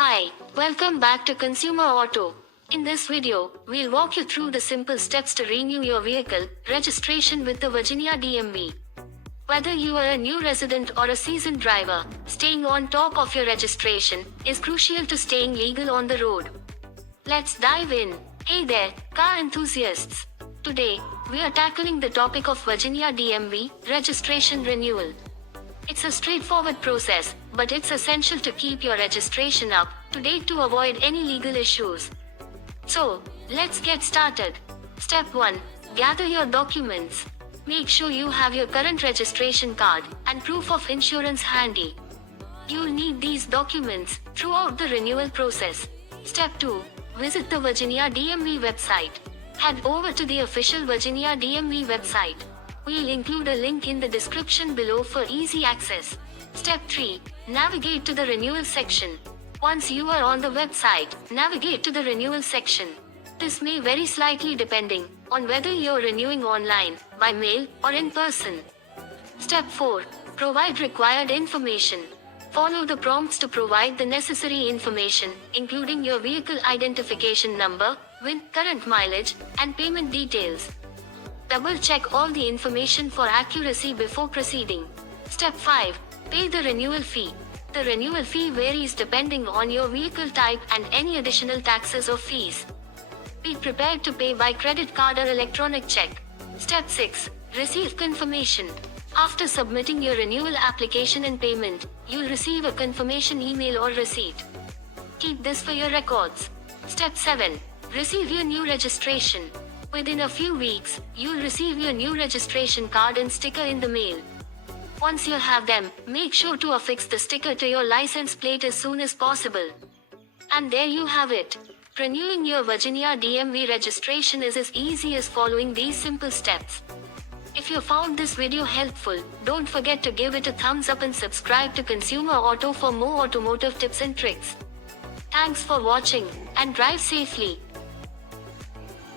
Hi, welcome back to ConsumerAuto. In this video, we'll walk you through the simple steps to renew your vehicle registration with the Virginia DMV. Whether you are a new resident or a seasoned driver, staying on top of your registration is crucial to staying legal on the road. Let's dive in. Hey there, car enthusiasts. Today, we are tackling the topic of Virginia DMV registration renewal. It's a straightforward process, but it's essential to keep your registration up to date to avoid any legal issues. So, let's get started. Step 1. Gather your documents. Make sure you have your current registration card and proof of insurance handy. You'll need these documents throughout the renewal process. Step 2. Visit the Virginia DMV website. Head over to the official Virginia DMV website. We'll include a link in the description below for easy access. Step 3. Navigate to the renewal section. Once you are on the website, navigate to the renewal section. This may vary slightly depending on whether you're renewing online, by mail, or in person. Step 4. Provide required information. Follow the prompts to provide the necessary information, including your vehicle identification number, VIN, current mileage, and payment details. Double-check all the information for accuracy before proceeding. Step 5. Pay the renewal fee. The renewal fee varies depending on your vehicle type and any additional taxes or fees. Be prepared to pay by credit card or electronic check. Step 6. Receive confirmation. After submitting your renewal application and payment, you'll receive a confirmation email or receipt. Keep this for your records. Step 7. Receive your new registration. Within a few weeks, you'll receive your new registration card and sticker in the mail. Once you have them, make sure to affix the sticker to your license plate as soon as possible. And there you have it. Renewing your Virginia DMV registration is as easy as following these simple steps. If you found this video helpful, don't forget to give it a thumbs up and subscribe to ConsumerAuto for more automotive tips and tricks. Thanks for watching, and drive safely.